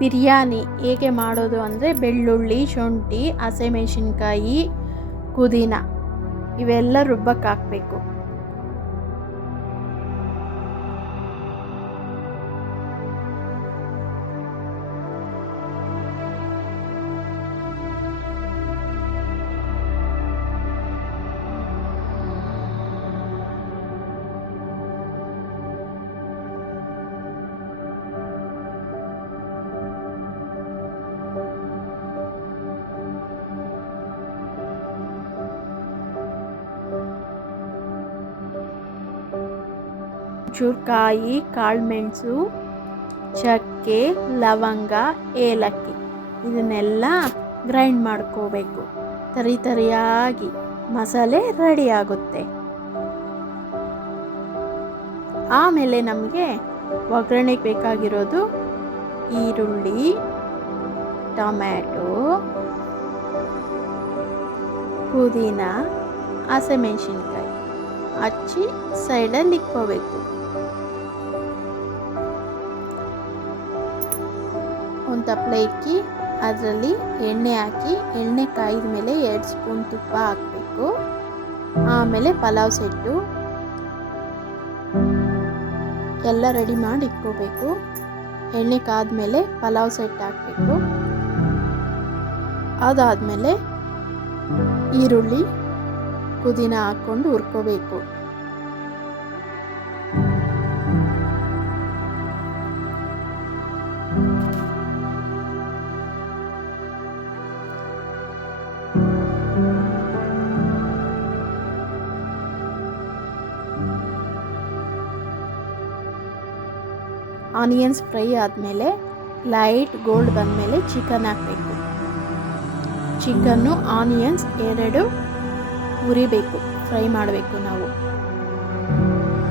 ಬಿರಿಯಾನಿ ಹೇಗೆ ಮಾಡೋದು ಅಂದರೆ ಬೆಳ್ಳುಳ್ಳಿ, ಶುಂಠಿ, ಹಸಿಮೆಣಸಿನ್ಕಾಯಿ, ಪುದೀನ ಇವೆಲ್ಲ ರುಬ್ಬಕ್ಕೆ ಹಾಕಬೇಕು. ಚೂರ್ಕಾಯಿ, ಕಾಳುಮೆಣಸು, ಚಕ್ಕೆ, ಲವಂಗ, ಏಲಕ್ಕಿ ಇದನ್ನೆಲ್ಲ ಗ್ರೈಂಡ್ ಮಾಡ್ಕೋಬೇಕು. ತರಿಯಾಗಿ ಮಸಾಲೆ ರೆಡಿ ಆಗುತ್ತೆ. ಆಮೇಲೆ ನಮಗೆ ಒಗ್ಗರಣೆಗೆ ಬೇಕಾಗಿರೋದು ಈರುಳ್ಳಿ, ಟೊಮ್ಯಾಟೊ, ಪುದೀನ, ಹಸಿಮೆಣಸಿನ್ಕಾಯಿ ಹಚ್ಚಿ ಸೈಡಲ್ಲಿ ಇಕ್ಕೋಬೇಕು. ಒಂದು ತಪ್ಪಲೆ ಇಕ್ಕಿ ಅದರಲ್ಲಿ ಎಣ್ಣೆ ಹಾಕಿ, ಎಣ್ಣೆ ಕಾಯ್ದ ಮೇಲೆ 2 ಸ್ಪೂನ್ ತುಪ್ಪ ಹಾಕಬೇಕು. ಆಮೇಲೆ ಪಲಾವ್ ಸೆಟ್ಟು ಎಲ್ಲ ರೆಡಿ ಮಾಡಿ ಇಟ್ಕೋಬೇಕು. ಎಣ್ಣೆ ಕಾದ್ಮೇಲೆ ಪಲಾವ್ ಸೆಟ್ ಹಾಕಬೇಕು. ಅದಾದಮೇಲೆ ಈರುಳ್ಳಿ, ಪುದೀನ ಹಾಕ್ಕೊಂಡು ಹುರ್ಕೋಬೇಕು. ಆನಿಯನ್ಸ್ ಫ್ರೈ ಆದಮೇಲೆ ಲೈಟ್ ಗೋಲ್ಡ್ ಬಂದಮೇಲೆ ಚಿಕನ್ ಹಾಕಬೇಕು. ಚಿಕನ್ನು ಆನಿಯನ್ಸ್ 2 ಹುರಿಬೇಕು, ಫ್ರೈ ಮಾಡಬೇಕು ನಾವು.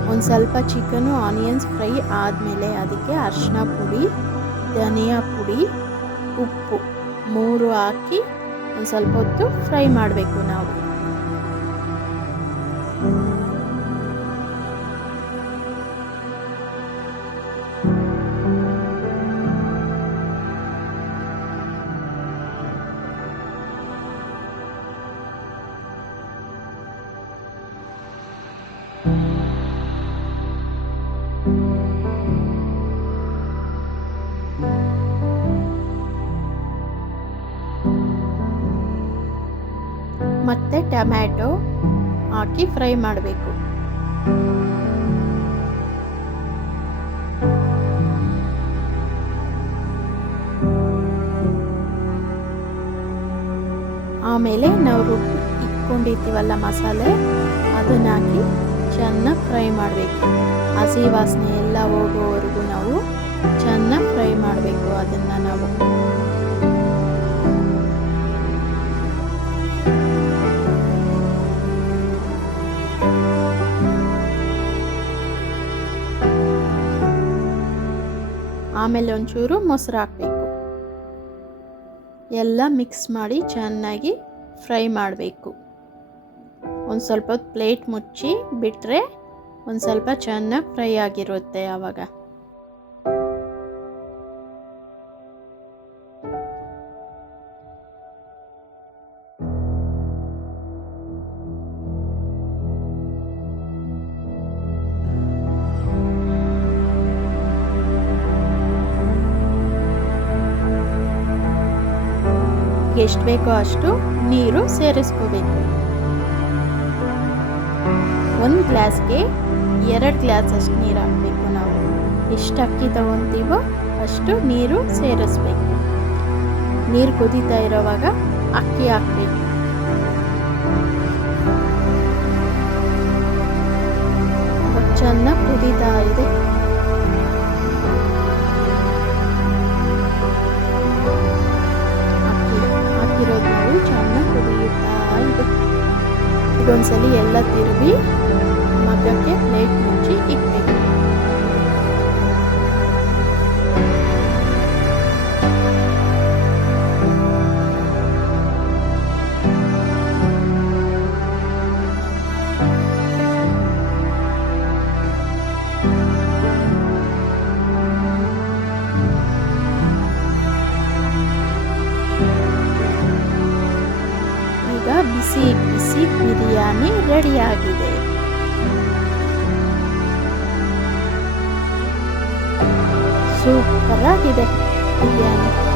ಒಂದು ಸ್ವಲ್ಪ ಚಿಕನ್ನು ಆನಿಯನ್ಸ್ ಫ್ರೈ ಆದಮೇಲೆ ಅದಕ್ಕೆ ಅರಿಶಿನ ಪುಡಿ, ಧನಿಯಾ ಪುಡಿ, ಉಪ್ಪು 3 ಹಾಕಿ ಒಂದು ಸ್ವಲ್ಪ ಹೊತ್ತು ಫ್ರೈ ಮಾಡಬೇಕು ನಾವು. ಮತ್ತು ಟೊಮ್ಯಾಟೊ ಹಾಕಿ ಫ್ರೈ ಮಾಡಬೇಕು. ಆಮೇಲೆ ನಾವು ರುಬ್ಬಿ ಇಟ್ಕೊಂಡಿರ್ತೀವಲ್ಲ ಮಸಾಲೆ, ಅದನ್ನು ಹಾಕಿ ಚೆನ್ನಾಗಿ ಫ್ರೈ ಮಾಡಬೇಕು. ಹಸಿ ವಾಸನೆ ಎಲ್ಲ ಹೋಗೋವರೆಗೂ ನಾವು ಚೆನ್ನಾಗಿ ಫ್ರೈ ಮಾಡಬೇಕು ಅದನ್ನು ನಾವು. ಆಮೇಲೆ ಒಂಚೂರು ಮೊಸರು ಹಾಕಬೇಕು. ಎಲ್ಲ ಮಿಕ್ಸ್ ಮಾಡಿ ಚೆನ್ನಾಗಿ ಫ್ರೈ ಮಾಡಬೇಕು. ಒಂದು ಸ್ವಲ್ಪ ಹೊತ್ತು ಪ್ಲೇಟ್ ಮುಚ್ಚಿ ಬಿಟ್ಟರೆ ಒಂದು ಸ್ವಲ್ಪ ಚೆನ್ನಾಗಿ ಫ್ರೈ ಆಗಿರುತ್ತೆ ಆವಾಗ. ಎಷ್ಟು ಬೇಕೋ ಅಷ್ಟು ನೀರು ಸೇರಿಸ್ಕೋಬೇಕು. 1 ಗ್ಲಾಸ್ಗೆ 2 ಗ್ಲಾಸ್ ಅಷ್ಟು ನೀರು ಹಾಕಬೇಕು. ನಾವು ಎಷ್ಟು ಅಕ್ಕಿ ತಗೊತೀವೋ ಅಷ್ಟು ನೀರು ಸೇರಿಸ್ಬೇಕು. ನೀರು ಕುದೀತಾ ಇರೋವಾಗ ಅಕ್ಕಿ ಹಾಕಬೇಕು. ಚೆನ್ನಾಗಿ ಕುದೀತಾ ಇದೆ. ಹಾಕಿರೋದು ನಾವು ಚೆನ್ನಾಗಿ ಕುದಿಯುತ್ತಾ ಇದೆ. ಇದೊಂದ್ಸಲಿ ಎಲ್ಲ ತಿರುಗಿ ಮಗಕ್ಕೆ ಪ್ಲೇಟ್ ಮುಚ್ಚಿ ಇಕ್ಬೇಕು. ಬಿಸಿ ಬಿಸಿ ಬಿರಿಯಾನಿ ರೆಡಿಯಾಗಿದೆ. ಸೂಪರ್ ಆಗಿದೆ ಬಿರಿಯಾನಿ.